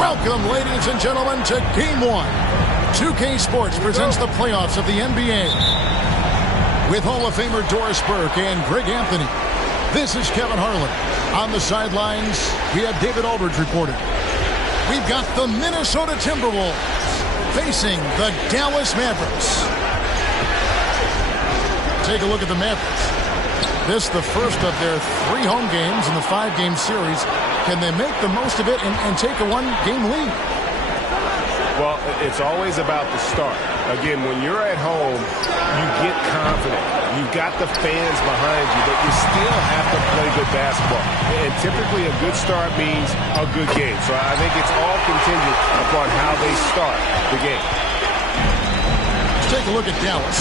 Welcome, ladies and gentlemen, to Game 1. 2K Sports presents the playoffs of the NBA. With Hall of Famer Doris Burke and Greg Anthony. This is Kevin Harlan. On the sidelines, we have David Aldridge reporting. We've got the Minnesota Timberwolves facing the Dallas Mavericks. Take a look at the Mavericks. This is the first of their 3 home games in the 5-game series. Can they make the most of it and take a 1-game lead? Well, it's always about the start. Again, when you're at home, you get confident. You've got the fans behind you, but you still have to play good basketball. And typically a good start means a good game. So I think it's all contingent upon how they start the game. Let's take a look at Dallas.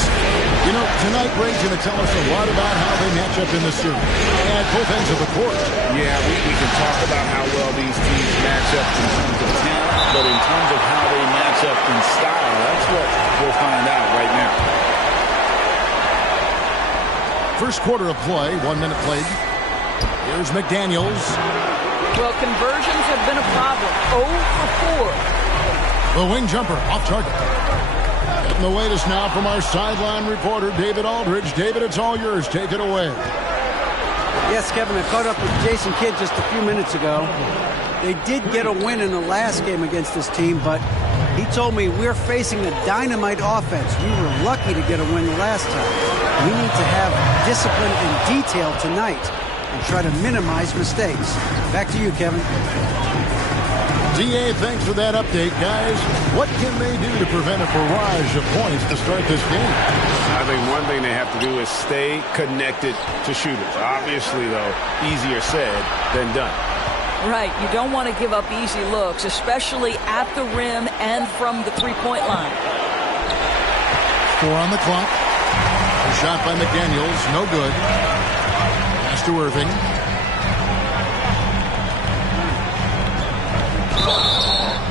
You know, tonight Greg's going to tell us a lot about how they match up in the series at both ends of the court. Yeah, we can talk about how well these teams match up in terms of talent, but in terms of how they match up in style, that's what we'll find out right now. First quarter of play, 1 minute played. Here's McDaniels. Well, conversions have been a problem. 0 for 4. The wing jumper off target. Getting the latest now from our sideline reporter, David Aldridge. David, it's all yours. Take it away. Yes, Kevin, I caught up with Jason Kidd just a few minutes ago. They did get a win in the last game against this team, but he told me we're facing a dynamite offense. We were lucky to get a win the last time. We need to have discipline and detail tonight and try to minimize mistakes. Back to you, Kevin. DA, thanks for that update, guys. What can they do to prevent a barrage of points to start this game? I think one thing they have to do is stay connected to shooters. Obviously, though, easier said than done. Right. You don't want to give up easy looks, especially at the rim and from the three-point line. 4 on the clock. A shot by McDaniels. No good. Pass to Irving.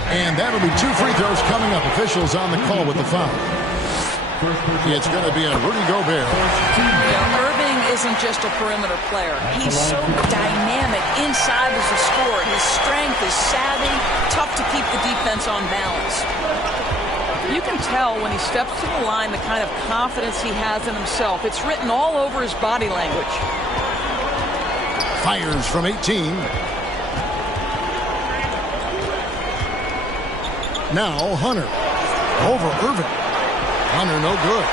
And that'll be 2 free throws coming up. Officials on the call with the foul. It's going to be a Rudy Gobert. Now, Irving isn't just a perimeter player. He's so dynamic inside as a scorer. His strength is savvy, tough to keep the defense on balance. You can tell when he steps to the line the kind of confidence he has in himself. It's written all over his body language. Fires from 18. Now Hunter over Irving. Hunter no good.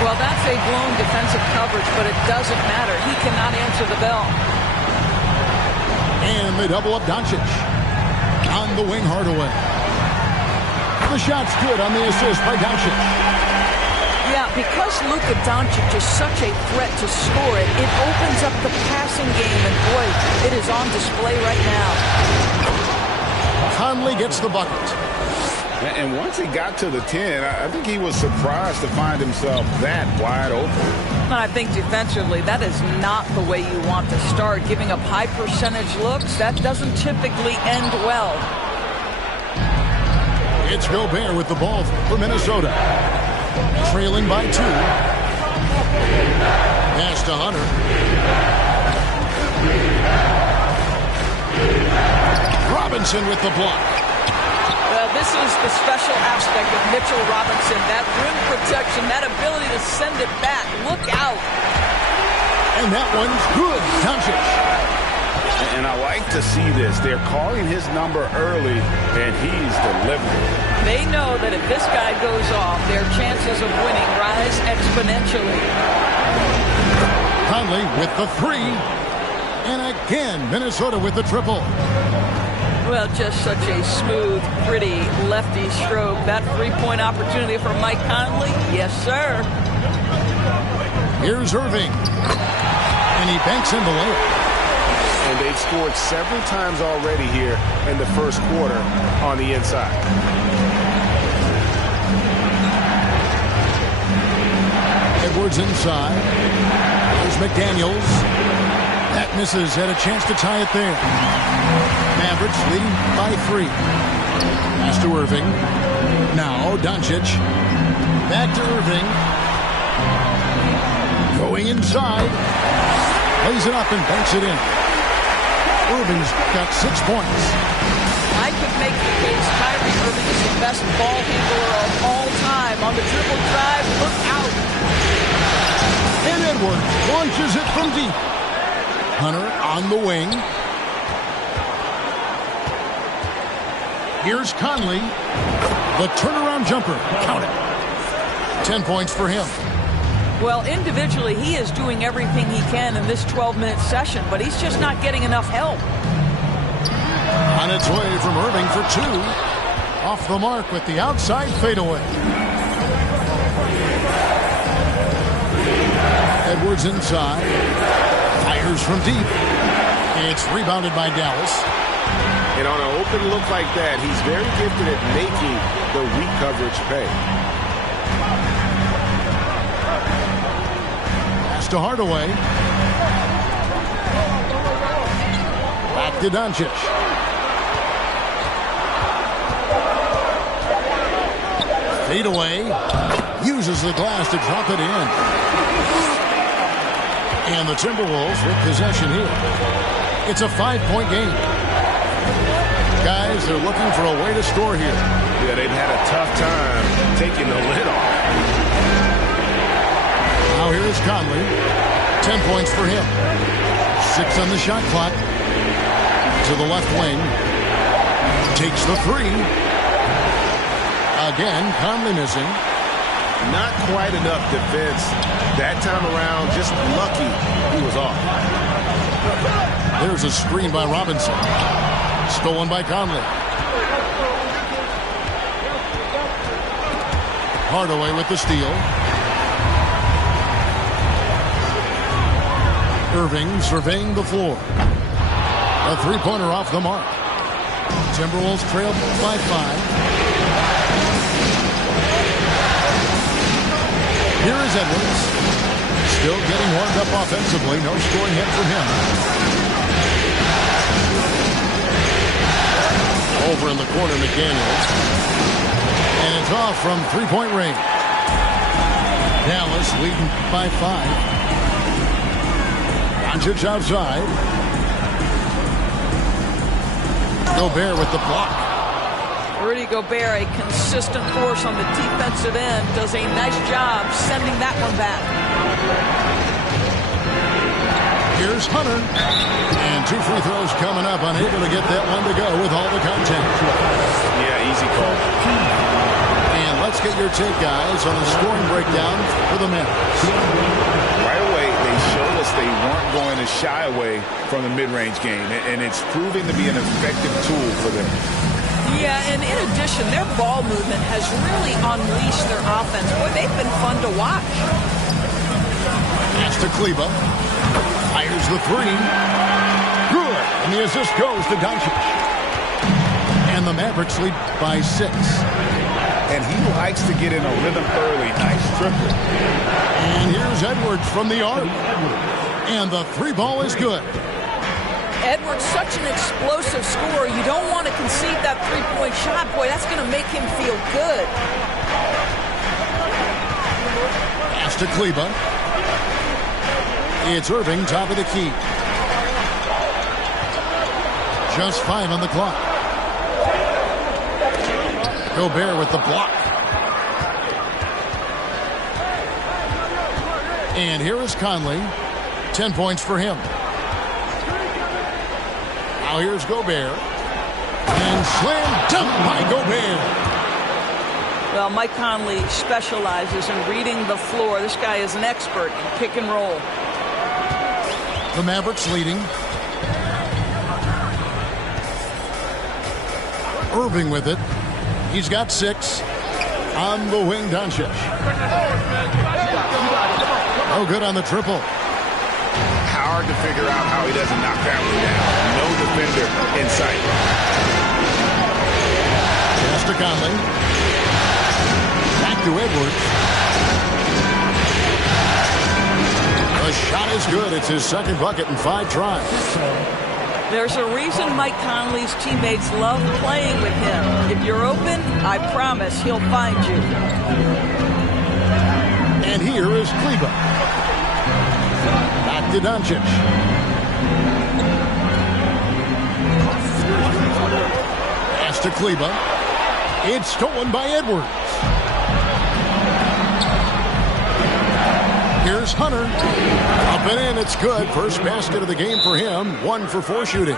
Well, that's a blown defensive coverage, but it doesn't matter. He cannot answer the bell. And they double up Doncic. On the wing, Hardaway. The shot's good on the assist by Doncic. Yeah, because Luka Doncic is such a threat to score it, it opens up the passing game, and boy, it is on display right now. Conley gets the bucket. And once he got to the 10, I think he was surprised to find himself that wide open. I think defensively, that is not the way you want to start. Giving up high percentage looks, that doesn't typically end well. It's Gobert with the ball for Minnesota. Trailing by 2. Pass to Hunter. Robinson with the block. This is the special aspect of Mitchell Robinson. That rim protection, that ability to send it back. Look out. And that one's good. Doncic. And I like to see this. They're calling his number early, and he's delivering. They know that if this guy goes off, their chances of winning rise exponentially. Conley with the three. And again, Minnesota with the triple. Well, just such a smooth, pretty lefty stroke. That three-point opportunity for Mike Conley. Yes, sir. Here's Irving. And he banks in the layup. And they've scored several times already here in the first quarter on the inside. Edwards inside. There's McDaniels. That misses. Had a chance to tie it there. Mavericks leading by 3. Pass to Irving. Now Doncic. Back to Irving. Going inside. Lays it up and banks it in. Irving's got 6 points. I could make the case Kyrie Irving is the best ball handler of all time. On the dribble drive, look out. And Edwards launches it from deep. Hunter on the wing. Here's Conley. The turnaround jumper. Count it. 10 points for him. Well, individually, he is doing everything he can in this 12-minute session, but he's just not getting enough help. On its way from Irving for 2. Off the mark with the outside fadeaway. Edwards inside. Fires from deep. It's rebounded by Dallas. And on an open look like that, he's very gifted at making the weak coverage pay. Pass to Hardaway. Back to Doncic. Fade away. Uses the glass to drop it in. And the Timberwolves with possession here. It's a 5-point game. Guys, they're looking for a way to score here. Yeah, they've had a tough time taking the lid off. Now here's Conley. 10 points for him. 6 on the shot clock. To the left wing. Takes the 3. Again, Conley missing. Not quite enough defense that time around. Just lucky he was off. There's a screen by Robinson. Stolen by Conley. Hardaway with the steal. Irving surveying the floor. A three-pointer off the mark. Timberwolves trail by 5. Here is Edwards. Still getting warmed up offensively. No scoring hit from him. Over in the corner, McDaniels. And it's off from three-point range. Dallas leading by 5. Doncic outside. Gobert with the block. Rudy Gobert, a consistent force on the defensive end, does a nice job sending that one back. Here's Hunter. And 2 free throws coming up. Unable to get that one to go with all the contact. Yeah, easy call. And let's get your take, guys, on the scoring breakdown for the Mavericks. Right away, they showed us they weren't going to shy away from the mid-range game, and it's proving to be an effective tool for them. Yeah, and in addition, their ball movement has really unleashed their offense. Boy, they've been fun to watch. Pass to Kleba. Fires the 3. Good. And the assist goes to Doncic. And the Mavericks lead by 6. And he likes to get in a rhythm early. Nice triple. And here's Edwards from the arc. And the 3 ball is good. Edwards, such an explosive scorer. You don't want to concede that three-point shot. Boy, that's going to make him feel good. Pass to Kleba. It's Irving, top of the key. Just 5 on the clock. Gobert with the block. And here is Conley. 10 points for him. Now here's Gobert. And slam dunk by Gobert. Well, Mike Conley specializes in reading the floor. This guy is an expert in pick and roll. The Mavericks leading. Irving with it. He's got 6. On the wing, Doncic. Oh, good on the triple. Hard to figure out how he doesn't knock that one down. No defender in sight. Pass to Conley. Back to Edwards. The shot is good. It's his second bucket in 5 tries. There's a reason Mike Conley's teammates love playing with him. If you're open, I promise he'll find you. And here is Kleber. Back to Doncic. Pass to Kleber. It's stolen by Edwards. Here's Hunter. Up and in. It's good. First basket of the game for him. 1 for 4 shooting.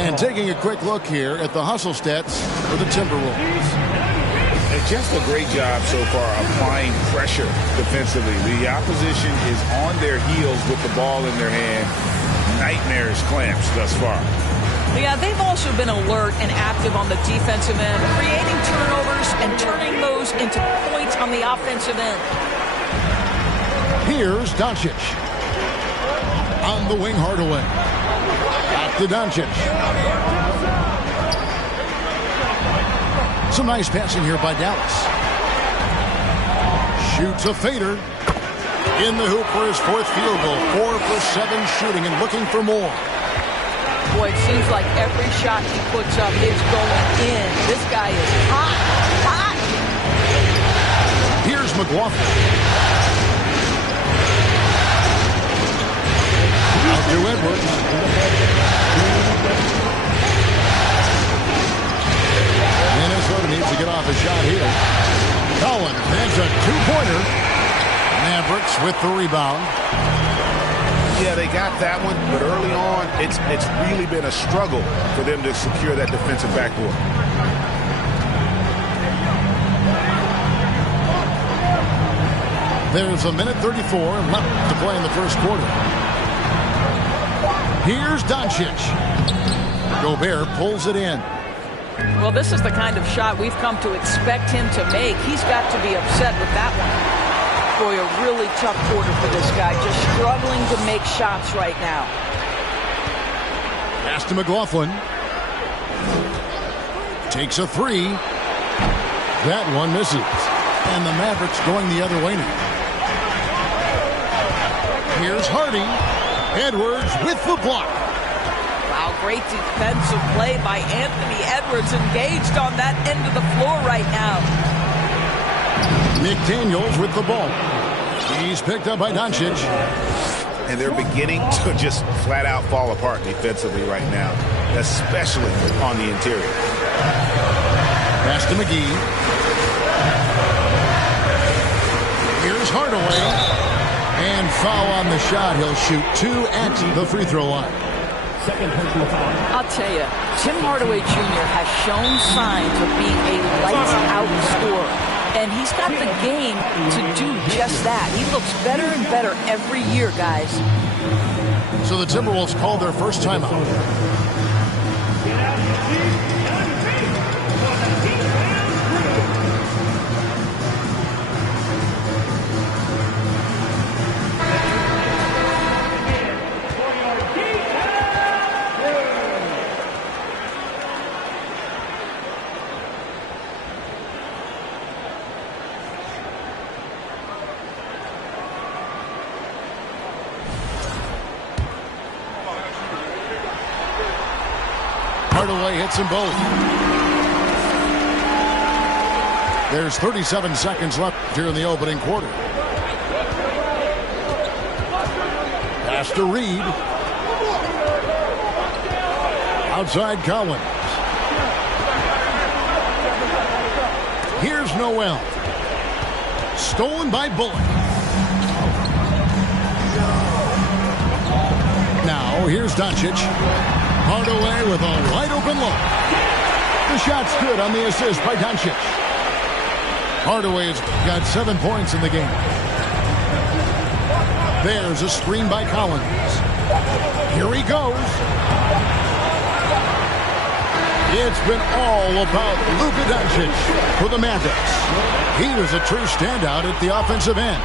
And taking a quick look here at the hustle stats for the Timberwolves. And just a great job so far applying pressure defensively. The opposition is on their heels with the ball in their hand. Nightmares clamps thus far. Yeah, they've also been alert and active on the defensive end, creating turnovers and turning those into points on the offensive end. Here's Doncic. On the wing, Hardaway. Back to Doncic. Some nice passing here by Dallas. Shoots a fader. In the hoop for his 4th field goal. 4 for 7 shooting and looking for more. Boy, it seems like every shot he puts up is going in. This guy is hot, hot. Here's McLaughlin. Out to Edwards. Minnesota needs to get off a shot here. Collins has a 2-pointer. Mavericks with the rebound. Yeah, they got that one, but early on, it's really been a struggle for them to secure that defensive backboard. There's a minute 34 left to play in the first quarter. Here's Doncic. Gobert pulls it in. Well, this is the kind of shot we've come to expect him to make. He's got to be upset with that one. Boy, a really tough quarter for this guy. Just struggling to make shots right now. Pass to McLaughlin. Takes a 3. That one misses. And the Mavericks going the other way now. Here's Hardy. Edwards with the block. Wow, great defensive play by Anthony Edwards, engaged on that end of the floor right now. McDaniels with the ball. He's picked up by Doncic. And they're beginning to just flat out fall apart defensively right now, especially on the interior. Pass to McGee. Here's Hardaway. And foul on the shot. He'll shoot 2 at the free throw line. I'll tell you, Tim Hardaway Jr. has shown signs of being a lights-out scorer. And he's got the game to do just that. He looks better and better every year, guys. So the Timberwolves call their first timeout. Hardaway hits them both. There's 37 seconds left here in the opening quarter. Pass to Reed. Outside Collins. Here's Noel. Stolen by Bullock. Now here's Doncic. Hardaway with a wide-open look. The shot's good on the assist by Doncic. Hardaway's got 7 points in the game. There's a screen by Collins. Here he goes. It's been all about Luka Doncic for the Mavericks. He was a true standout at the offensive end.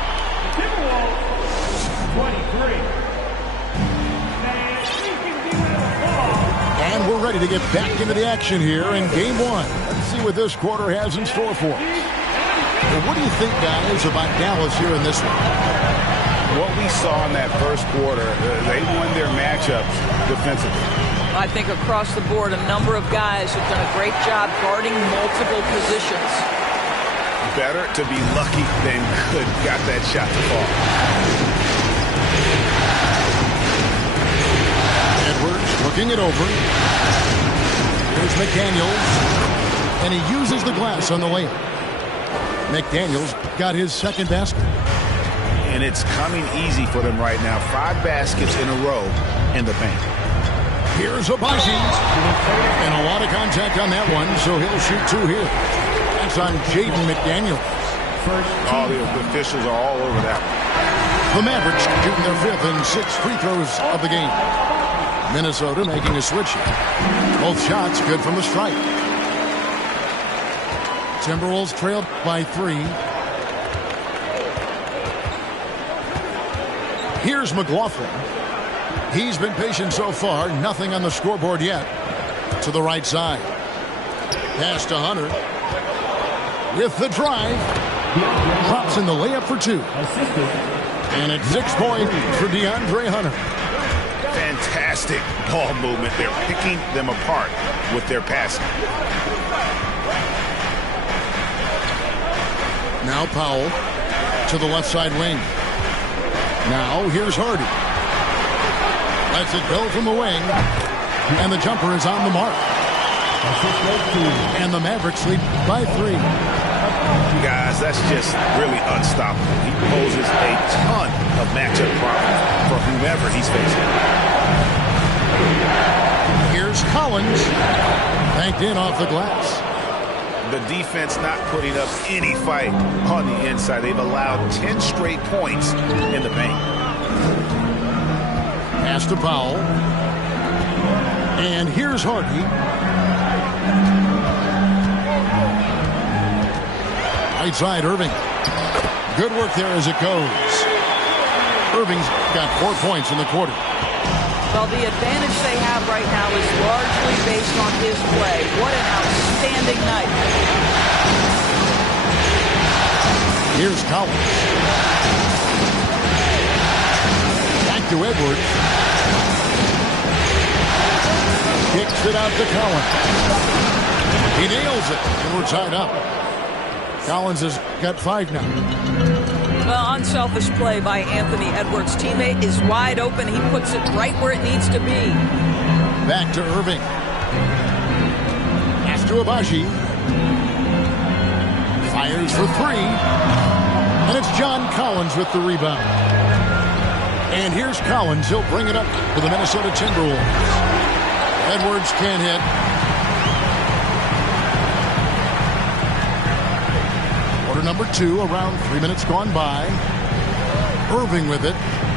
And we're ready to get back into the action here in Game 1. Let's see what this quarter has in store for us. Well, what do you think, guys, about Dallas here in this one? What we saw in that first quarter, they won their matchups defensively. I think across the board, a number of guys have done a great job guarding multiple positions. Better to be lucky than good. Got that shot to fall. Edwards looking it over. Here's McDaniels. And he uses the glass on the layup. McDaniels got his second basket. And it's coming easy for them right now. 5 baskets in a row in the paint. Here's Abaji. And a lot of contact on that one, so he'll shoot 2 here. That's on Jaden McDaniels. All the officials are all over that one. The Mavericks shooting their 5th and 6th free throws of the game. Minnesota making a switch. Both shots good from the strike. Timberwolves trailed by 3. Here's McLaughlin. He's been patient so far. Nothing on the scoreboard yet. To the right side. Pass to Hunter. With the drive. Drops in the layup for 2. And it's 6 points for DeAndre Hunter. Fantastic ball movement. They're picking them apart with their passing. Now Powell to the left side wing. Now here's Hardy. Lets it go from the wing. And the jumper is on the mark. And the Mavericks lead by 3. Guys, that's just really unstoppable. He poses a ton of matchup problems for whomever he's facing. Here's Collins. Banked in off the glass. The defense not putting up any fight on the inside. They've allowed 10 straight points in the paint. Pass to Powell. And here's Hardy. Right side, Irving. Good work there as it goes. Irving's got 4 points in the quarter. Well, the advantage they have right now is largely based on his play. What an outstanding night. Here's Collins. Back to Edwards. Kicks it out to Collins. He nails it, and we're tied up. Collins has got 5 now. Well, unselfish play by Anthony Edwards. Teammate is wide open. He puts it right where it needs to be. Back to Irving. Pass to Abaji. Fires for 3. And it's John Collins with the rebound. And here's Collins. He'll bring it up for the Minnesota Timberwolves. Edwards can't hit. Quarter number 2, around 3 minutes gone by. Irving with it.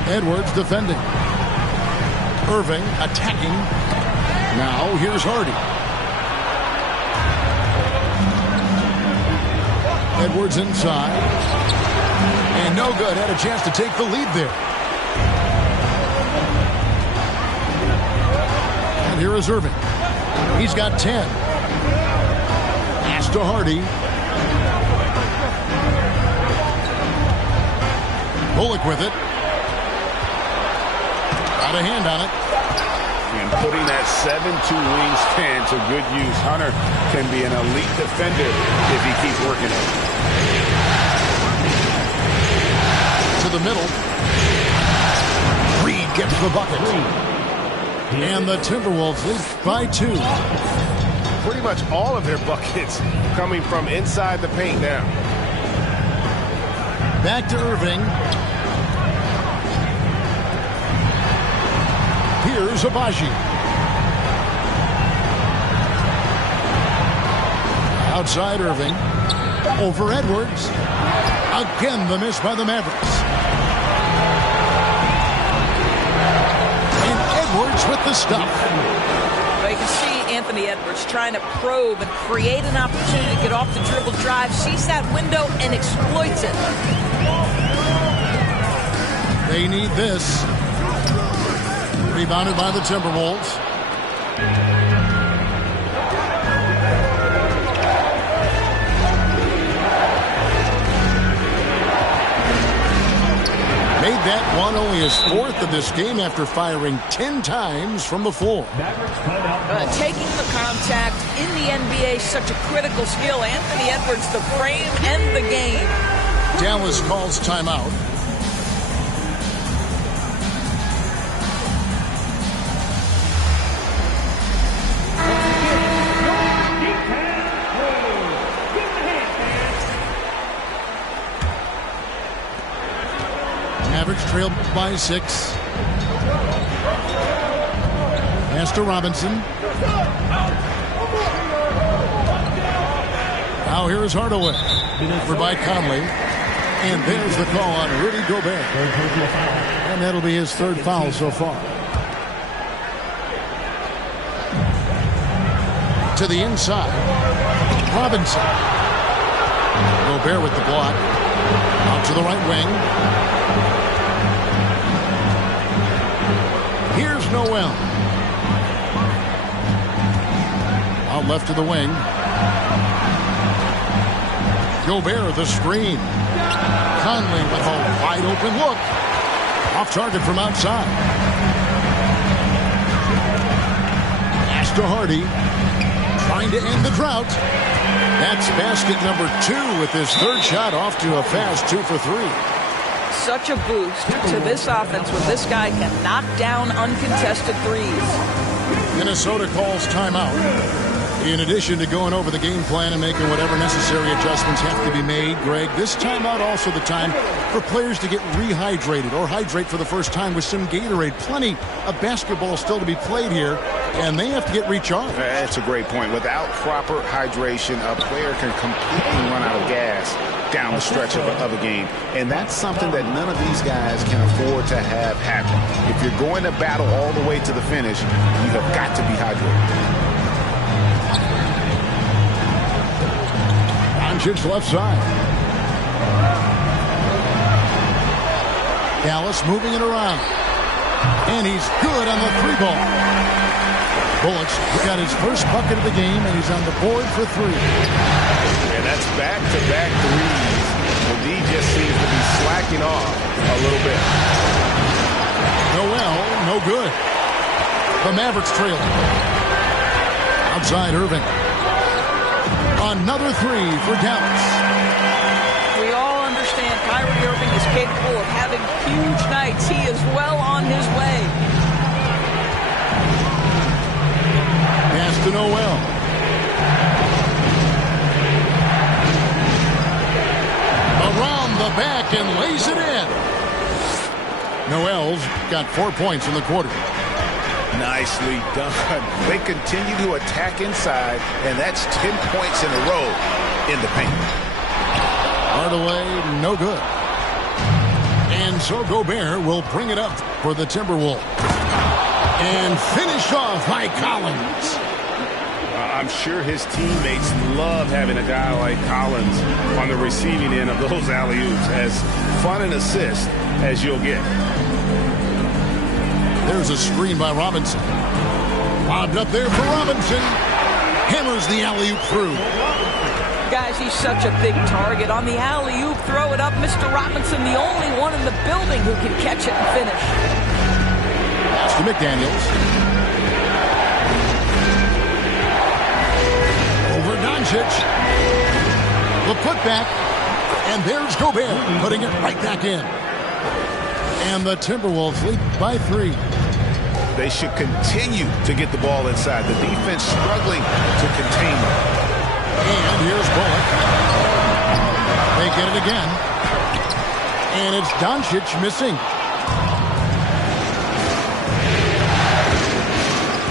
Edwards defending. Irving attacking. Now here's Hardy. Edwards inside. And no good. Had a chance to take the lead there. And here is Irving. He's got 10. Pass to Hardy. Bullock with it. Got a hand on it. And putting that 7-2 wingspan to good use. Hunter can be an elite defender if he keeps working it. To the middle. Reed gets the bucket. And the Timberwolves lead by 2. Pretty much all of their buckets coming from inside the paint now. Back to Irving. Here's Abaji. Outside Irving. Over Edwards. Again, the miss by the Mavericks. Edwards with the stuff. Well, you can see Anthony Edwards trying to probe and create an opportunity to get off the dribble drive, sees that window, and exploits it. They need this. Rebounded by the Timberwolves. Made that one only his fourth of this game after firing 10 times from the floor. Taking the contact in the NBA is such a critical skill. Anthony Edwards, the frame and the game. Dallas calls timeout. Mavericks trailed by 6. Pass to Robinson. Now here is Hardaway. For by Conley. And there's the call on Rudy Gobert. And that'll be his third foul so far. To the inside. Robinson. Gobert with the block. Out to the right wing. Here's Noel. Out left to the wing. Gobert the screen. Conley with a wide open look. Off target from outside. Pass to Hardy. Trying to end the drought. That's basket number 2 with his third shot off to a fast 2 for 3. Such a boost to this offense when this guy can knock down uncontested threes. Minnesota calls timeout. In addition to going over the game plan and making whatever necessary adjustments have to be made, Greg, this timeout also the time for players to get rehydrated or hydrate for the first time with some Gatorade. Plenty of basketball still to be played here, and they have to get recharged. That's a great point. Without proper hydration, a player can completely run out of gas down the stretch of a game. And that's something that none of these guys can afford to have happen. If you're going to battle all the way to the finish, you have got to be hydrated. Doncic left side. Dallas moving it around. And he's good on the 3-ball. Bullock's got his first bucket of the game, and he's on the board for 3. And that's back-to-back threes. The lead just seems to be slacking off a little bit. Noel, no good. The Mavericks trail. Outside Irving. Another 3 for Dallas. We all understand Kyrie Irving is capable of having huge nights. He is well on his way. Pass to Noel. Around the back and lays it in. Noel's got 4 points in the quarter. Nicely done. They continue to attack inside, and that's 10 points in a row in the paint. Hardaway, no good. And so Gobert will bring it up for the Timberwolves. And finished off by Collins. I'm sure his teammates love having a guy like Collins on the receiving end of those alley-oops. As fun an assist as you'll get. There's a screen by Robinson. Lobbed up there for Robinson. Hammers the alley-oop through. Guys, he's such a big target. On the alley-oop, throw it up. Mr. Robinson, the only one in the building who can catch it and finish. Pass to McDaniels. Over Doncic. The putback. And there's Gobert putting it right back in. And the Timberwolves lead by 3. They should continue to get the ball inside. The defense struggling to contain them. And here's Bullock. They get it again. And it's Doncic missing.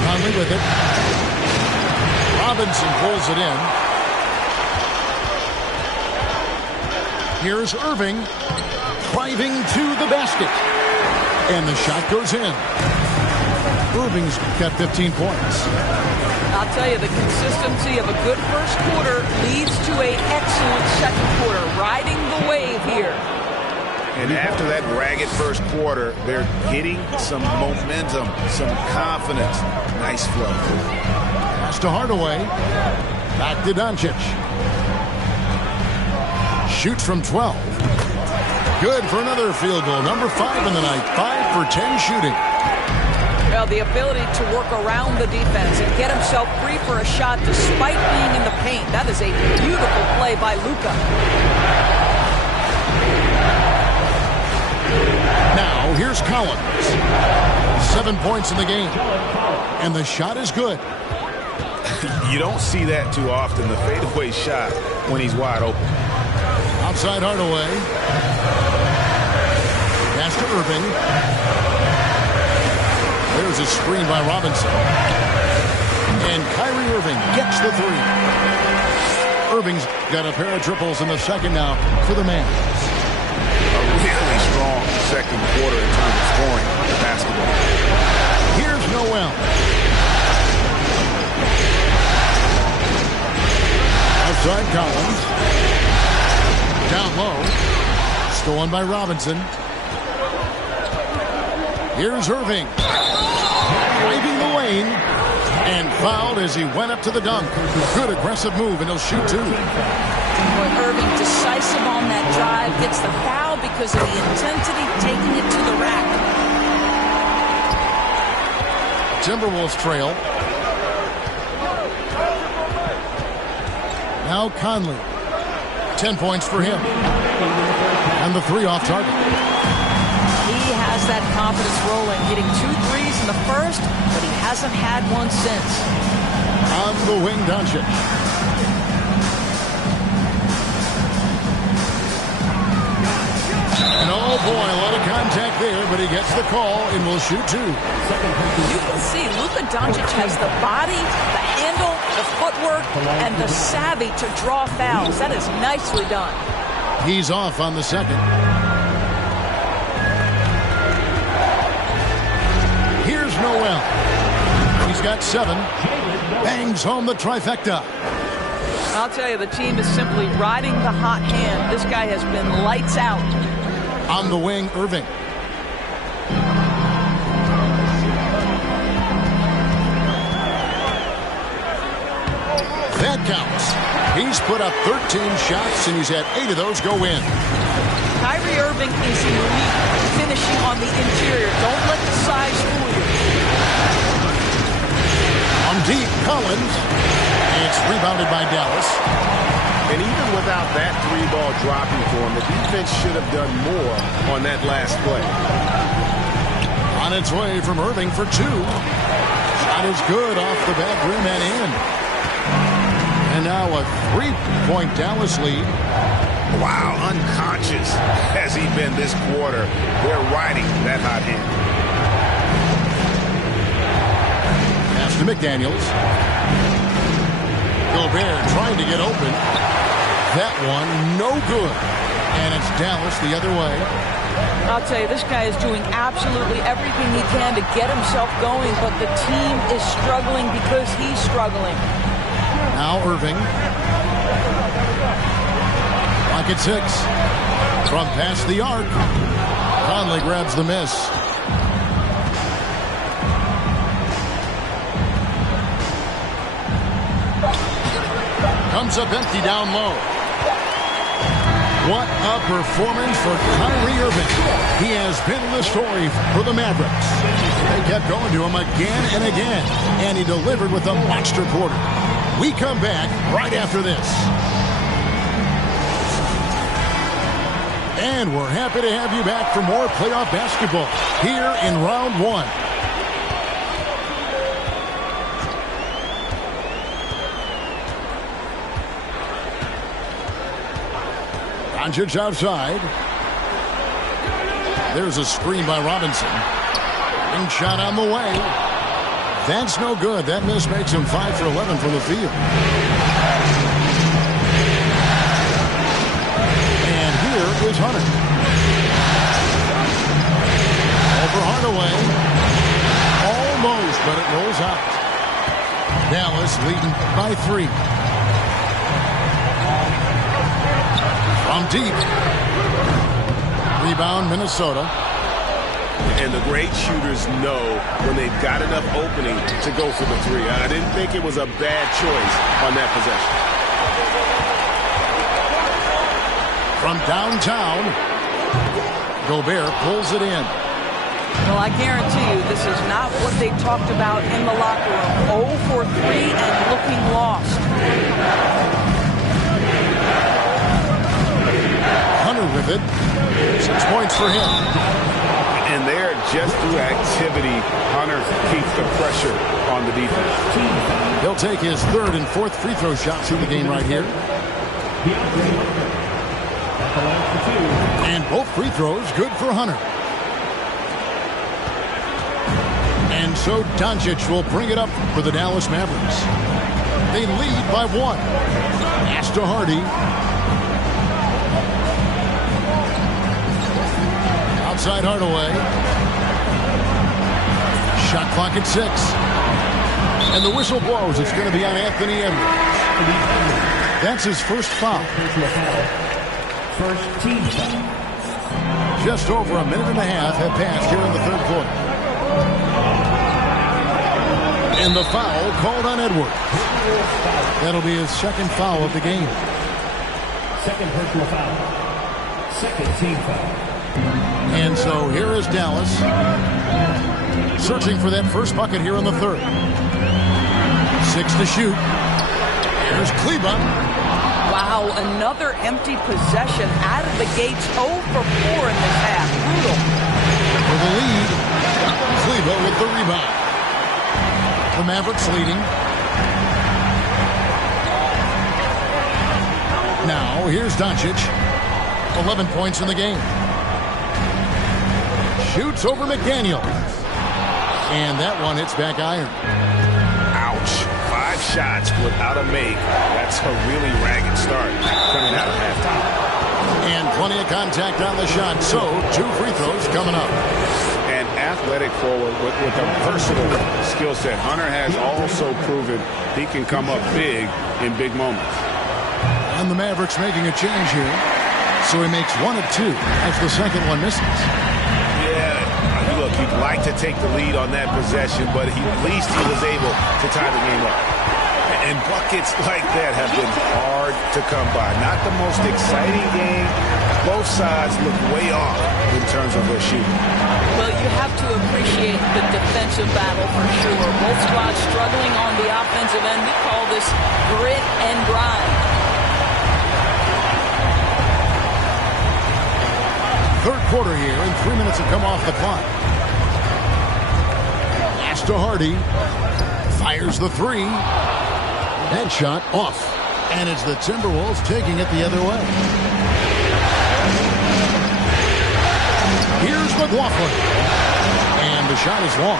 Conley with it. Robinson pulls it in. Here's Irving. Driving to the basket. And the shot goes in. Irving's got 15 points. I'll tell you, the consistency of a good first quarter leads to an excellent second quarter, riding the wave here. And after that ragged first quarter, they're getting some momentum, some confidence. Nice flow. Pass to Hardaway. Back to Doncic. Shoots from 12. Good for another field goal. Number 5 in the night. 5 for 10 shooting. Well, the ability to work around the defense and get himself free for a shot despite being in the paint. That is a beautiful play by Luka. Now, here's Collins. 7 points in the game. And the shot is good. You don't see that too often, the fadeaway shot when he's wide open. Outside Hardaway. Pass to Irving. There's a screen by Robinson. And Kyrie Irving gets the three. Irving's got a pair of triples in the second now for the Mavs. A really strong second quarter in terms of scoring the basketball. Here's Noel. Outside Collins. Down low. Stolen by Robinson. Here's Irving. Driving the lane. And fouled as he went up to the dunk. Good aggressive move, and he'll shoot two. Boy, Irving decisive on that drive. Gets the foul because of the intensity, taking it to the rack. Timberwolves trail. Now Conley. 10 points for him. And the three off target. He has that confidence rolling, hitting 2 threes in the first, but he hasn't had one since. On the wing, Doncic. And oh boy, a lot of contact there, but he gets the call and will shoot two. You can see Luka Doncic has the body, the handle, the footwork, and the savvy to draw fouls. That is nicely done. He's off on the second. Here's Noel. He's got 7. Bangs home the trifecta. I'll tell you, the team is simply riding the hot hand. This guy has been lights out. On the wing, Irving. That counts. He's put up 13 shots, and he's had 8 of those go in. Kyrie Irving is elite finishing on the interior. Don't let the size fool you. On deep, Collins. It's rebounded by Dallas. And even without that 3-ball dropping for him, the defense should have done more on that last play. On its way from Irving for 2. Shot is good off the back rim and in. And now a 3-point Dallas lead. Wow, unconscious has he been this quarter. They're riding that hot hand. Pass to McDaniels. Gobert trying to get open. That one, no good. And it's Dallas the other way. I'll tell you, this guy is doing absolutely everything he can to get himself going, but the team is struggling because he's struggling. Now Irving. Clock at 6. From past the arc. Conley grabs the miss. Comes up empty down low. What a performance for Kyrie Irving. He has been the story for the Mavericks. They kept going to him again and again, and he delivered with a monster quarter. We come back right after this. And we're happy to have you back for more playoff basketball here in round 1. Doncic outside. There's a screen by Robinson. Ring shot on the way. That's no good. That miss makes him 5 for 11 from the field. And here is Hunter. Over Hardaway. Almost but it rolls out. Dallas leading by 3. From deep. Rebound, Minnesota. And the great shooters know when they've got enough opening to go for the 3. I didn't think it was a bad choice on that possession. From downtown, Gobert pulls it in. Well, I guarantee you this is not what they talked about in the locker room. 0 for 3 and looking lost. Hunter with it. 6 points for him. And there, just through activity, Hunter keeps the pressure on the defense. He'll take his 3rd and 4th free throw shots in the game right here. And both free throws good for Hunter. And so Doncic will bring it up for the Dallas Mavericks. They lead by 1. Pass to Hardy. Outside Hardaway. Shot clock at 6. And the whistle blows. It's going to be on Anthony Edwards. That's his first foul. First team foul. Just over a minute and a half have passed here in the 3rd quarter. And the foul called on Edwards. That'll be his 2nd foul of the game. Second personal foul. Second team foul. And so here is Dallas searching for that first bucket here in the 3rd. 6 to shoot. Here's Kleba. Wow, another empty possession out of the gates. 0 for 4 in this half. Brutal. For the lead, Kleba with the rebound. The Mavericks leading. Now, here's Doncic. 11 points in the game. Shoots over McDaniel. And that one hits back iron. Ouch. 5 shots without a make. That's a really ragged start coming out of halftime. And plenty of contact on the shot. So, 2 free throws coming up. An athletic forward with a versatile skill set. Hunter has also proven he can come up big in big moments. And the Mavericks making a change here. So he makes 1 of 2 as the second one misses. Yeah, look, you'd like to take the lead on that possession, but at least he was able to tie the game up. And buckets like that have been hard to come by. Not the most exciting game. Both sides look way off in terms of their shooting. Well, you have to appreciate the defensive battle for sure. Both squads struggling on the offensive end. We call this grit and grind. 3rd quarter here, and 3 minutes have come off the clock. Pass to Hardy. Fires the 3. That shot off. And it's the Timberwolves taking it the other way. Here's McLaughlin. And the shot is long.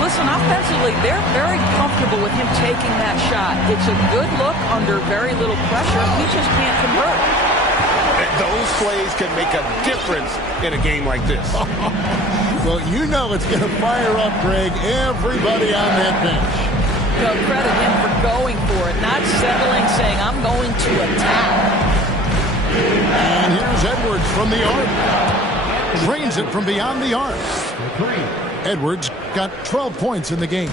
Listen, offensively, they're very comfortable with him taking that shot. It's a good look under very little pressure. He just can't convert. Those plays can make a difference in a game like this. Well, you know it's going to fire up, Greg, everybody on that bench. Well, credit him for going for it, not settling, saying, I'm going to attack. And here's Edwards from the arc. Drains it from beyond the arc. Edwards got 12 points in the game.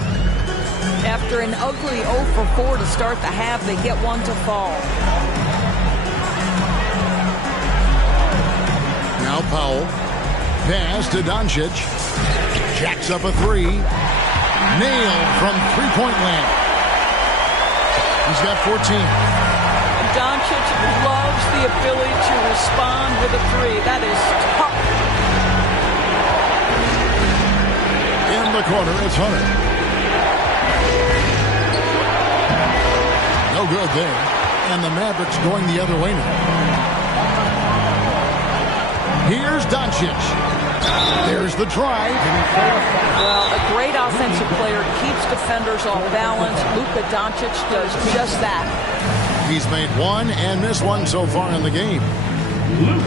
After an ugly 0 for 4 to start the half, they get 1 to fall. Now Powell. Pass to Doncic. Jacks up a 3. Nailed from three-point land. He's got 14. Doncic loves the ability to respond with a 3. That is tough. In the corner, it's Hunter. No good there. And the Mavericks going the other way now. Here's Doncic. There's the drive. Well, a great offensive player keeps defenders off balance. Luka Doncic does just that. He's made 1 and missed 1 so far in the game.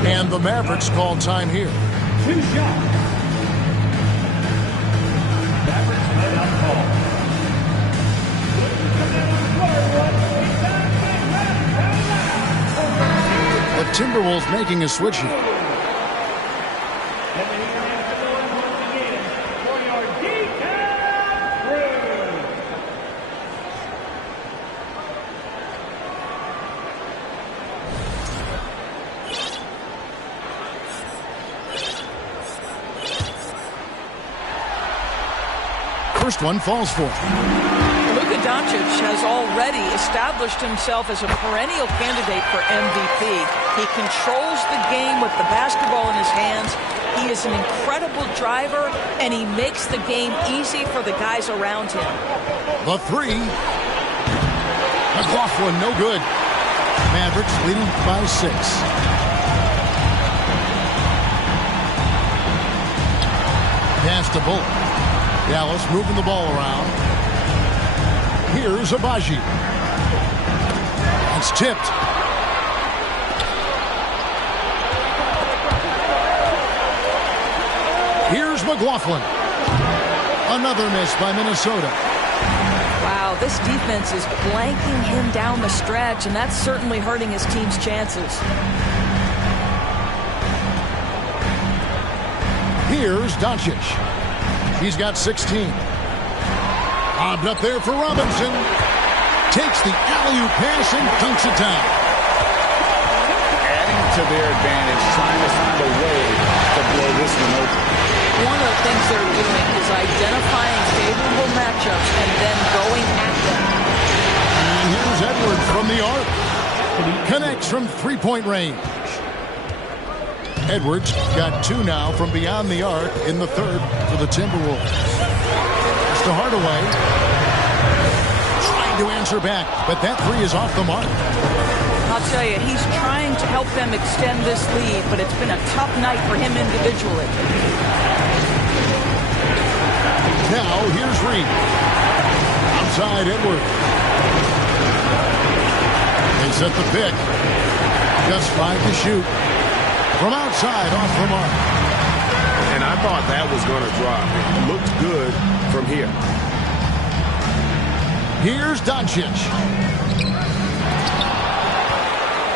And the Mavericks call time here. 2 shots. Mavericks led up Timberwolves making a switch here. First one falls for him. Luka Doncic has already established himself as a perennial candidate for MVP. He controls the game with the basketball in his hands. He is an incredible driver, and he makes the game easy for the guys around him. The three. McLaughlin, no good. Mavericks leading by 6. Pass to Bullock. Dallas moving the ball around. Here's Abaji. It's tipped. Here's McLaughlin. Another miss by Minnesota. Wow, this defense is blanking him down the stretch, and that's certainly hurting his team's chances. Here's Doncic. He's got 16. Bobbed up there for Robinson. Takes the alley-oop pass and dunks it down. Adding to their advantage, trying to find a way to blow this one open. One of the things they're doing is identifying favorable matchups and then going at them. And here's Edwards from the arc. Connects from three-point range. Edwards got 2 now from beyond the arc in the third for the Timberwolves. It's to Hardaway. Trying to answer back, but that 3 is off the mark. I'll tell you, he's trying to help them extend this lead, but it's been a tough night for him individually. Now, here's Reed. Outside Edwards. They set the pick. Just 5 to shoot. From outside, off the mark. And I thought that was going to drop. It looked good from here. Here's Doncic.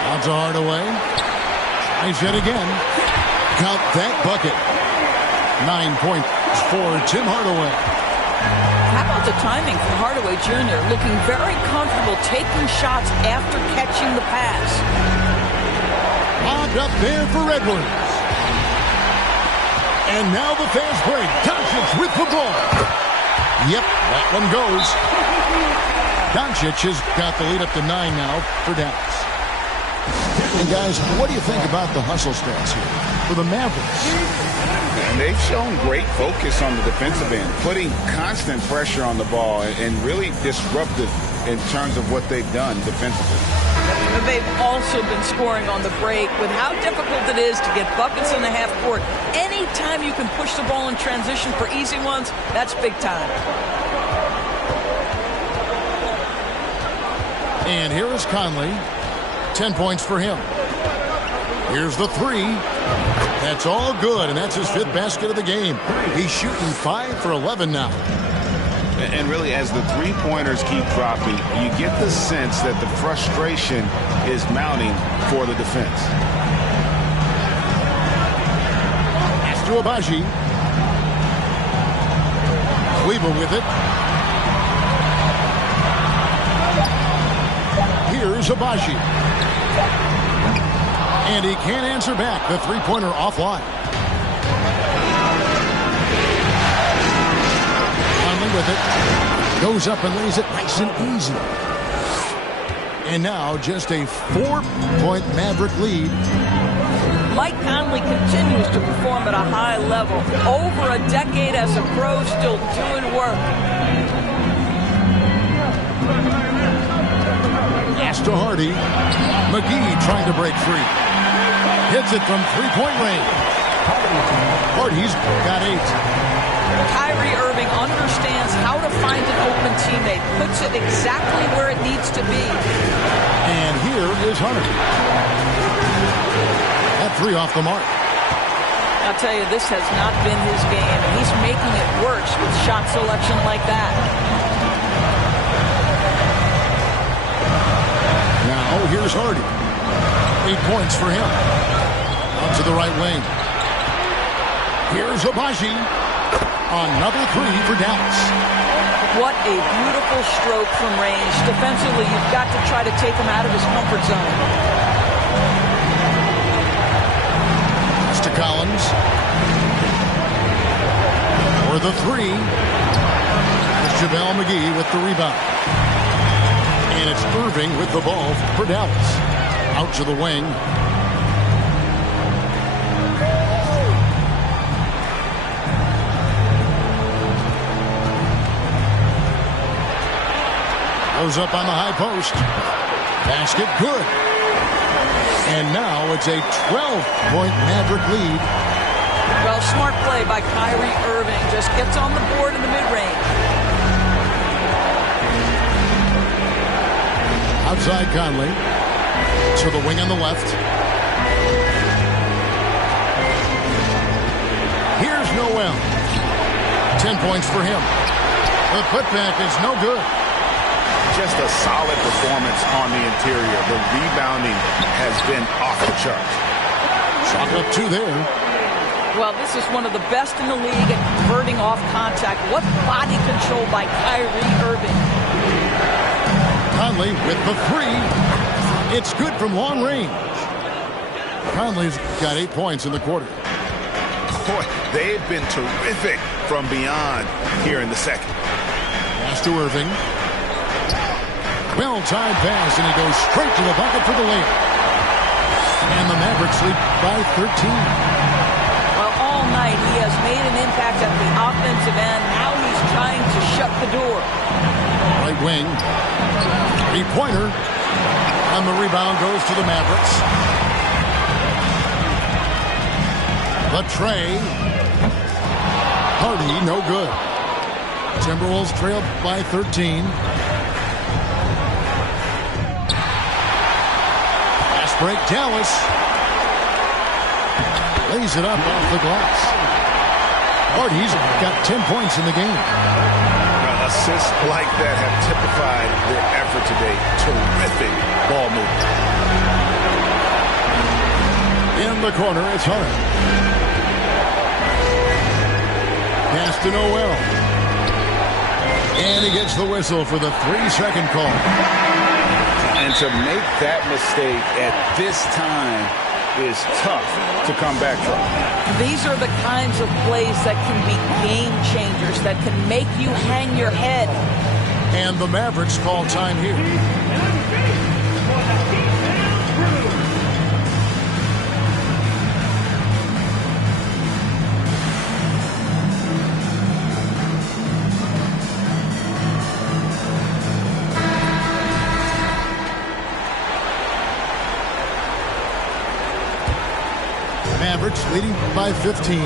Out to Hardaway. Tries it again. Count that bucket. 9 points for Tim Hardaway. How about the timing from Hardaway Jr. looking very comfortable taking shots after catching the pass. Lobbed up there for Edwards. And now the fast break. Doncic with the ball. Yep, that one goes. Doncic has got the lead up to 9 now for Dallas. And guys, what do you think about the hustle stats here for the Mavericks? And they've shown great focus on the defensive end, putting constant pressure on the ball and really disruptive in terms of what they've done defensively. But they've also been scoring on the break with how difficult it is to get buckets in the half court. Anytime you can push the ball in transition for easy ones, that's big time. And here is Conley. 10 points for him. Here's the 3. That's all good, and that's his 5th basket of the game. He's shooting 5 for 11 now. And really, as the three-pointers keep dropping, you get the sense that the frustration is mounting for the defense. Pass to Abaji. Kleber with it. Here's Abaji. And he can't answer back. The three-pointer offline. Conley with it. Goes up and lays it nice and easy. And now just a 4-point Maverick lead. Mike Conley continues to perform at a high level. Over a decade as a pro, still doing work. Pass to Hardy. McGee trying to break free. Hits it from three-point range. Hardy's got 8. Kyrie Irving understands how to find an open teammate. Puts it exactly where it needs to be. And here is Hunter. That 3 off the mark. I'll tell you, this has not been his game. He's making it worse with shot selection like that. Now here's Hardy. 8 points for him. Out to the right wing. Here's Abaji. Another 3 for Dallas. What a beautiful stroke from range. Defensively, you've got to try to take him out of his comfort zone. It's to Collins. For the 3. It's JaVale McGee with the rebound. And it's Irving with the ball for Dallas. Out to the wing. Goes up on the high post. Basket good. And now it's a 12-point Maverick lead. Well, smart play by Kyrie Irving. Just gets on the board in the mid-range. Outside Conley. To the wing on the left. Here's Noel. 10 points for him. The putback is no good. Just a solid performance on the interior. The rebounding has been off the charts. Shot up 2 there. Well, this is one of the best in the league at converting off contact. What body control by Kyrie Irving. Conley with the 3. It's good from long range. Conley's got 8 points in the quarter. Boy, they've been terrific from beyond here in the second. Pass to Irving. Well-timed pass, and he goes straight to the bucket for the layup. And the Mavericks lead by 13. Well, all night he has made an impact at the offensive end. Now he's trying to shut the door. Right wing. 3-pointer. And the rebound goes to the Mavericks. The tray. Hardy, no good. Timberwolves trail by 13. Fast break, Dallas. Lays it up off the glass. Hardy's got 10 points in the game. Assists like that have typified their effort today. Terrific ball movement. In the corner, it's Hunter. Pass to Noel. And he gets the whistle for the 3-second call. And to make that mistake at this time is tough to come back from. These are the kinds of plays that can be game changers, that can make you hang your head. And the Mavericks call time here. Mavericks leading by 15.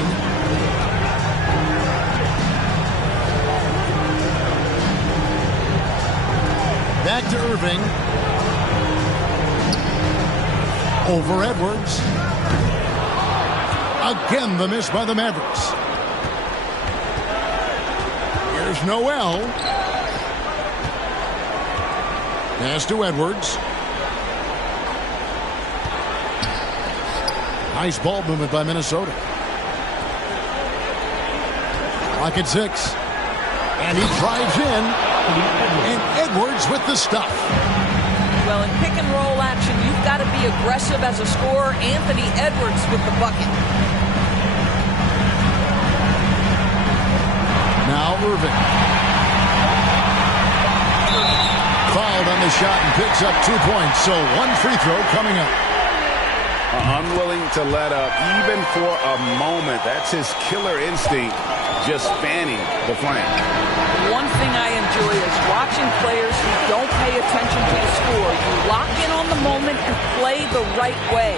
Back to Irving. Over Edwards. Again, the miss by the Mavericks. Here's Noel. Pass to Edwards. Nice ball movement by Minnesota. Clock at 6. And he drives in. And Edwards with the stuff. Well, in pick and roll action, you've got to be aggressive as a scorer. Anthony Edwards with the bucket. Now Irving. Fouled on the shot and picks up 2 points. So 1 free throw coming up. Unwilling to let up, even for a moment. That's his killer instinct, just fanning the flame. One thing I enjoy is watching players who don't pay attention to the score. You lock in on the moment and play the right way.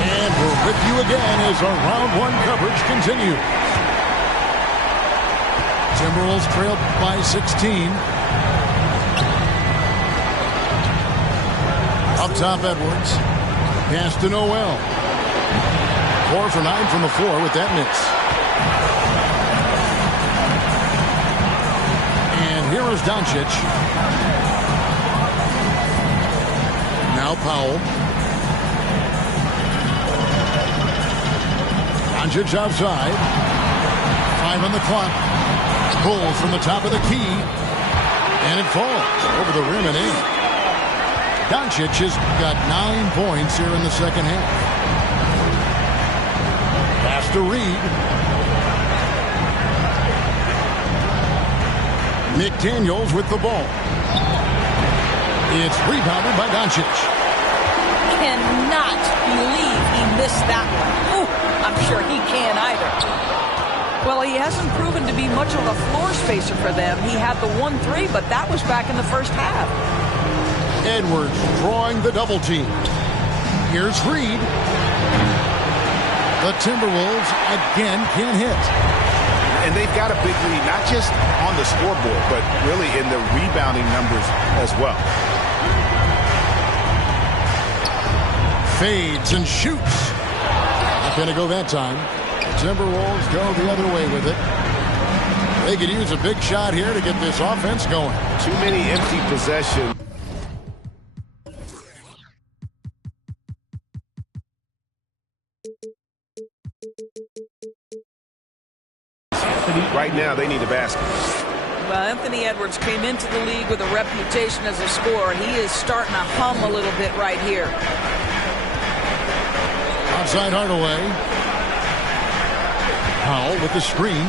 And we're with you again as our round 1 coverage continues. Timberwolves trailed by 16. Up top, Edwards. Pass to Noel. 4 for 9 from the floor with that miss. Here is Doncic. Now Powell. Doncic outside. 5 on the clock. Pulls from the top of the key. And it falls over the rim and in. Doncic has got 9 points here in the second half. Pass to Reed. McDaniels with the ball. It's rebounded by Doncic. Cannot believe he missed that one. Ooh, I'm sure he can't either. Well, he hasn't proven to be much of a floor spacer for them. He had the 1-3, but that was back in the first half. Edwards drawing the double team. Here's Reed. The Timberwolves again can't hit. And they've got a big lead, not just on the scoreboard, but really in the rebounding numbers as well. Fades and shoots. Not going to go that time. The Timberwolves go the other way with it. They could use a big shot here to get this offense going. Too many empty possessions. Right now, they need a basket. Well, Anthony Edwards came into the league with a reputation as a scorer. He is starting to hum a little bit right here. Outside Hardaway. Powell with the screen.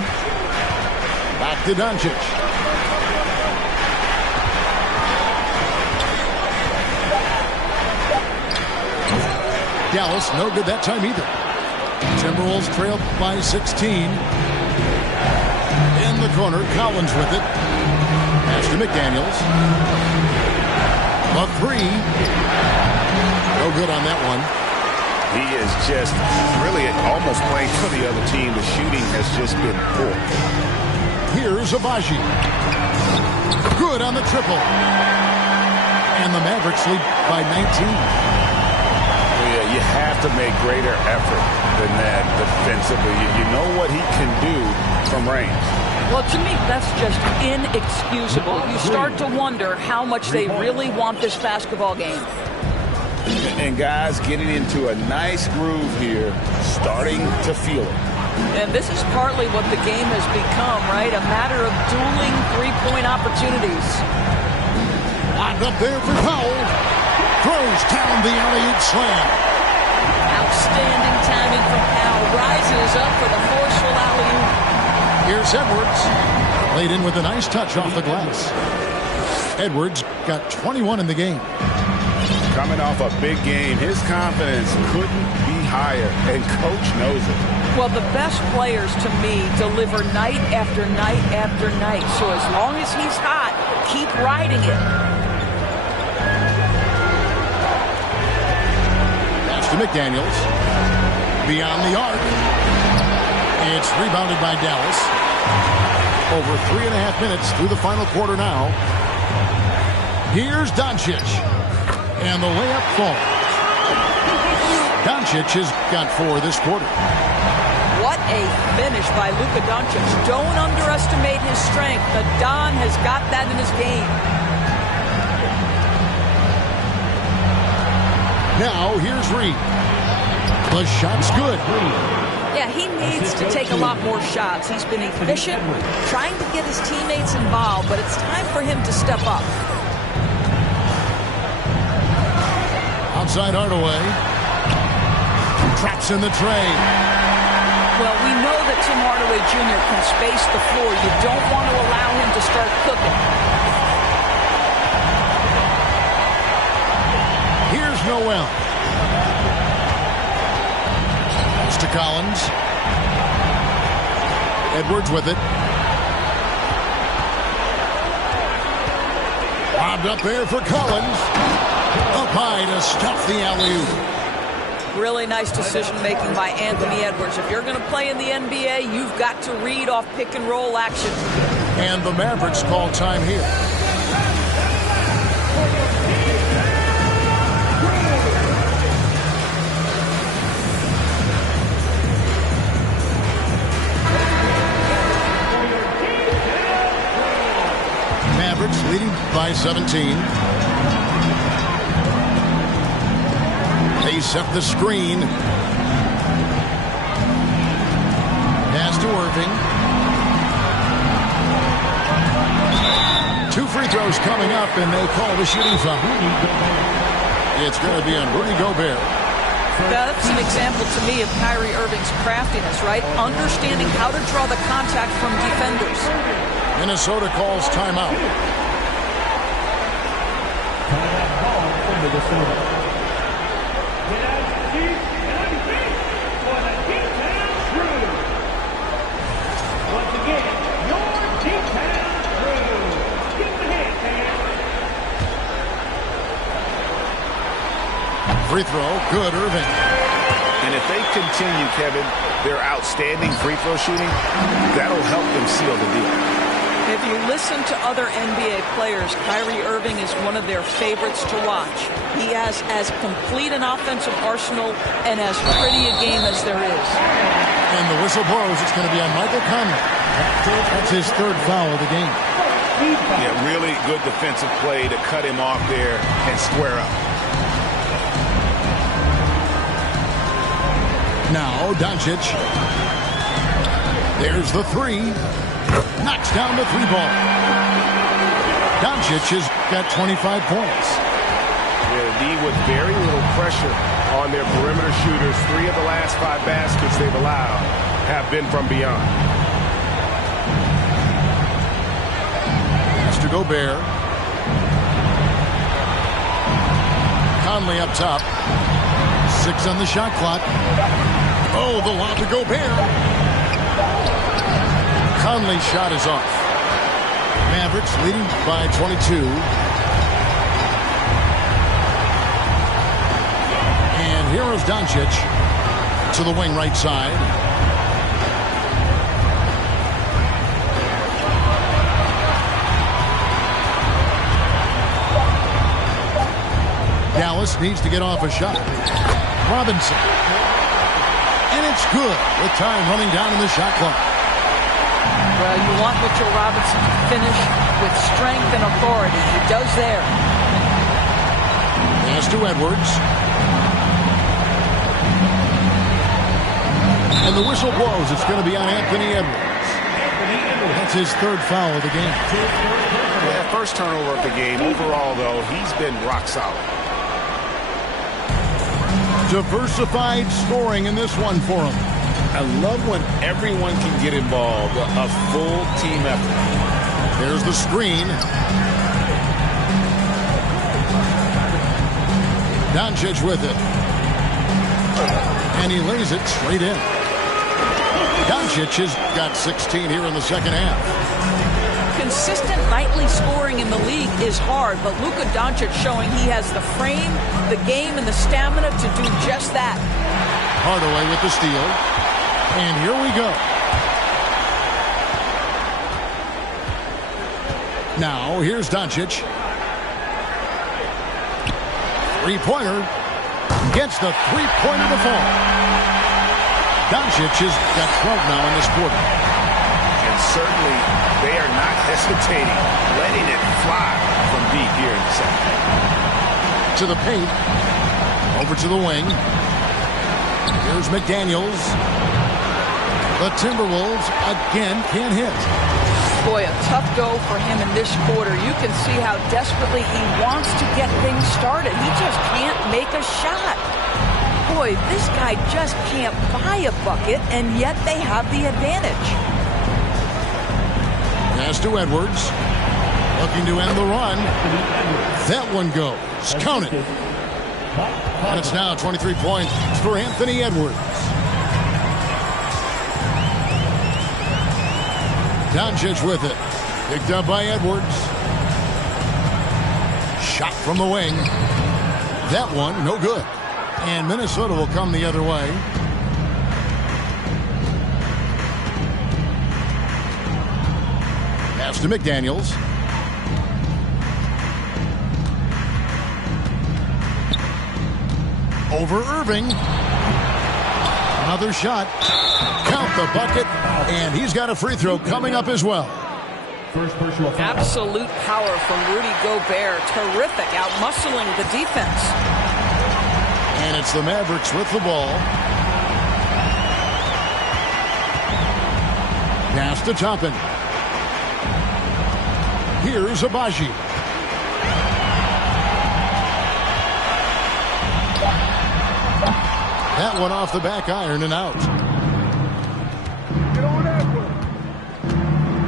Back to Doncic. Dallas, no good that time either. Timberwolves trailed by 16. In the corner, Collins with it. Pass to McDaniels. A 3. No good on that one. He is just really almost playing for the other team. The shooting has just been poor. Here's Abaji. Good on the triple. And the Mavericks lead by 19. Yeah, you have to make greater effort than that defensively. You know what he can do from range. Well, to me, that's just inexcusable. You start to wonder how much they really want this basketball game. And guys getting into a nice groove here, starting to feel it. And this is partly what the game has become, right? A matter of dueling three-point opportunities. Locked up there for Powell. Throws down the alley-oop slam. Outstanding timing from Powell. Rises up for the forceful alley-oop. Here's Edwards. Laid in with a nice touch off the glass. Edwards got 21 in the game. Coming off a big game, his confidence couldn't be higher, and coach knows it. Well, the best players, to me, deliver night after night after night. So as long as he's hot, keep riding it. Pass to McDaniels. Beyond the arc. It's rebounded by Dallas. Over 3.5 minutes through the final quarter now. Here's Doncic. And the layup falls. Doncic has got 4 this quarter. What a finish by Luka Doncic. Don't underestimate his strength. The Don has got that in his game. Now here's Reed. The shot's good. Yeah, he needs to take a lot more shots. He's been efficient, trying to get his teammates involved, but it's time for him to step up. Outside Hardaway. Traps in the tray. Well, we know that Tim Hardaway Jr. can space the floor. You don't want to allow him to start cooking. Here's Noel. Pass to Collins. Edwards with it. Lobbed up there for Collins. Up high to stuff the alley-oop. Really nice decision-making by Anthony Edwards. If you're going to play in the NBA, you've got to read off pick-and-roll action. And the Mavericks call time here. by 17. They set the screen. Pass to Irving. 2 free throws coming up, and they call the shooting foul. It's going to be on Rudy Gobert. That's an example to me of Kyrie Irving's craftiness, right? Understanding how to draw the contact from defenders. Minnesota calls timeout. Timeout call for Minnesota. Get out of the seat and feet for the Deep-Town Crew. Once again, your Deep-Town Crew. Give them a hand, man. Free throw, good, Irving. And if they continue, Kevin, their outstanding free throw shooting, that'll help them seal the deal. If you listen to other NBA players, Kyrie Irving is one of their favorites to watch. He has as complete an offensive arsenal and as pretty a game as there is. And the whistle blows. It's going to be on Michael Conley. That's his 3rd foul of the game. Yeah, really good defensive play to cut him off there and square up. Now, Doncic. There's the 3. Knocks down the 3-ball. Doncic has got 25 points. Yeah, D with very little pressure on their perimeter shooters. 3 of the last 5 baskets they've allowed have been from beyond. Pass to Gobert. Conley up top. 6 on the shot clock. Oh, the lob to Gobert. Conley's shot is off. Mavericks leading by 22. And here is Doncic to the wing right side. Dallas needs to get off a shot. Robinson. And it's good with time running down in the shot clock. Well, you want Mitchell Robinson to finish with strength and authority. He does there. Pass to Edwards. And the whistle blows. It's going to be on Anthony Edwards. That's his 3rd foul of the game. Yeah, first turnover of the game. Overall, though, he's been rock solid. Diversified scoring in this one for him. I love when everyone can get involved, a full team effort. There's the screen. Doncic with it. And he lays it straight in. Doncic has got 16 here in the second half. Consistent nightly scoring in the league is hard, but Luka Doncic showing he has the frame, the game, and the stamina to do just that. Hardaway with the steal. And here we go. Now, here's Doncic. 3-pointer. Gets the 3-pointer to fall. Doncic has got 12 now in this quarter. And certainly, they are not hesitating, letting it fly from deep here in the second. To the paint. Over to the wing. Here's McDaniels. The Timberwolves again can't hit. Boy, a tough go for him in this quarter. You can see how desperately he wants to get things started. He just can't make a shot. Boy, this guy just can't buy a bucket, and yet they have the advantage. Pass to Edwards. Looking to end the run. That one goes. Count it. And it's now 23 points for Anthony Edwards. Doncic with it. Picked up by Edwards. Shot from the wing. That one, no good. And Minnesota will come the other way. Pass to McDaniels. Over Irving. Another shot. Count the bucket. And he's got a free throw coming up as well. first personal foul. Absolute power from Rudy Gobert. Terrific, out-muscling the defense. And it's the Mavericks with the ball. Pass to Toppin. Here's Abaji. That one off the back iron and out.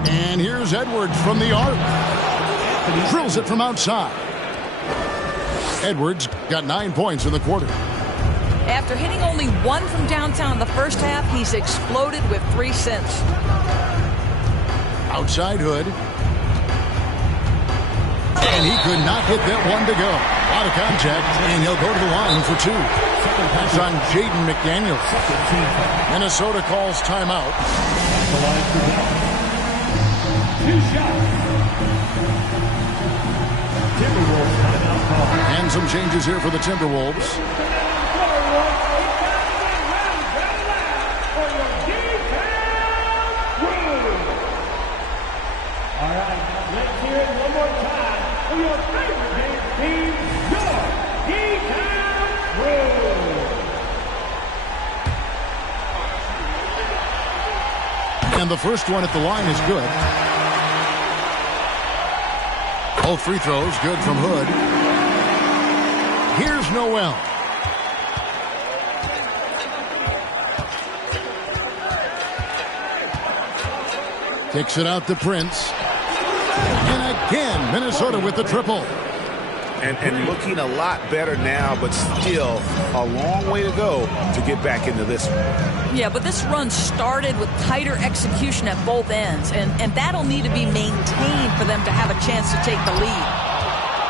And here's Edwards from the arc. Drills it from outside. Edwards got 9 points in the quarter. After hitting only one from downtown in the first half, he's exploded with 3 since. Outside Hood. And he could not get that one to go. Out of contact, and he'll go to the line for 2. That's on Jaden McDaniels. Minnesota calls timeout. The line for one. 2 shots. Timberwolves timeout call. And some changes here for the Timberwolves. All right, let's hear it one more time for your favorite game team, your D-Town Rule. And the first one at the line is good. Both free throws good from Hood. Here's Noel. Kicks it out to Prince. And again, Minnesota with the triple. And looking a lot better now, but still a long way to go to get back into this one. Yeah, but this run started with tighter execution at both ends, and that'll need to be maintained for them to have a chance to take the lead.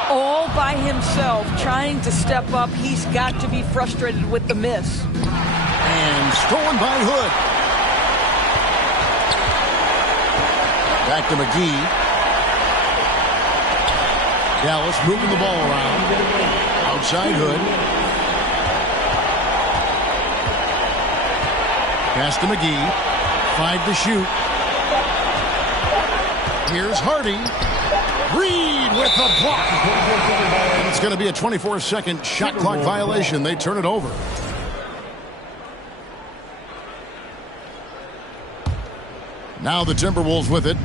All by himself, trying to step up. He's got to be frustrated with the miss. And stolen by Hood. Back to McGee. Dallas moving the ball around. Outside Hood. Pass to McGee. 5 to shoot. Here's Hardy. Reed with the block. And it's going to be a 24-second shot clock violation. They turn it over. Now the Timberwolves with it.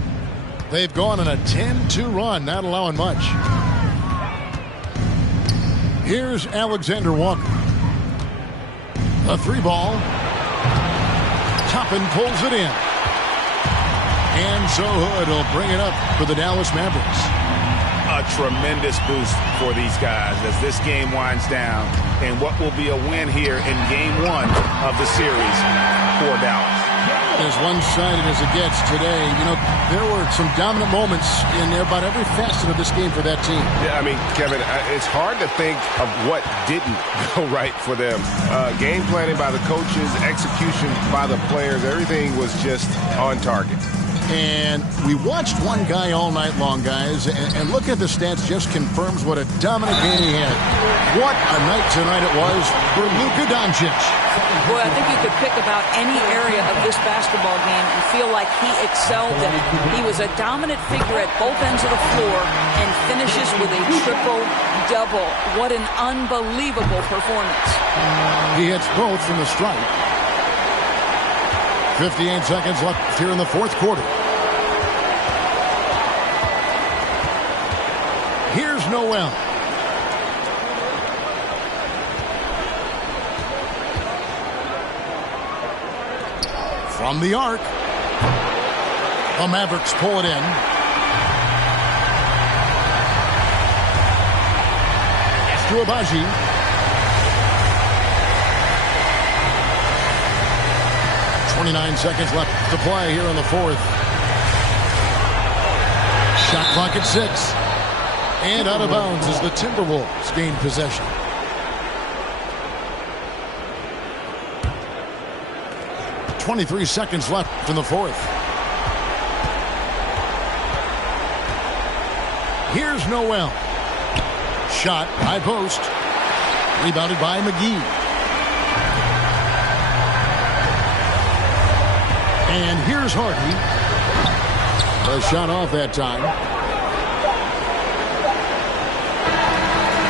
They've gone on a 10-2 run, not allowing much. Here's Alexander Walker. A 3-ball. Toppin pulls it in. And so Hood will bring it up for the Dallas Mavericks. A tremendous boost for these guys as this game winds down. And what will be a win here in game 1 of the series for Dallas. As one-sided as it gets today, you know, there were some dominant moments in about every facet of this game for that team. Yeah, I mean, Kevin, it's hard to think of what didn't go right for them. Game planning by the coaches, execution by the players, everything was just on target. And we watched one guy all night long, guys, and look at the stats just confirms what a dominant game he had. What a night tonight it was for Luka Doncic. Boy, I think you could pick about any area of this basketball game and feel like he excelled in it. He was a dominant figure at both ends of the floor and finishes with a triple-double. What an unbelievable performance. He hits both from the stripe. 58 seconds left here in the fourth quarter. Here's Noel. From the arc. The Mavericks pull it in. Esther Abaji. 29 seconds left to play here in the fourth. Shot clock at 6. And out of bounds as the Timberwolves gain possession. .23 seconds left in the fourth. Here's Noel. Shot, high post. Rebounded by McGee. And here's Hardy. A shot off that time.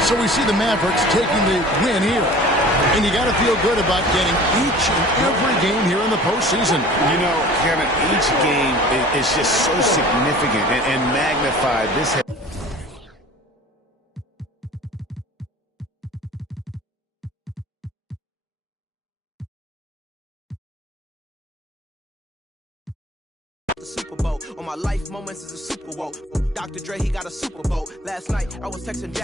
So we see the Mavericks taking the win here. And you got to feel good about getting each and every game here in the postseason. You know, Kevin, each game is just so significant and magnified. This the Super Bowl. On my life moments is a Super Bowl. Dr. Dre, he got a Super Bowl. Last night I was texting Jack.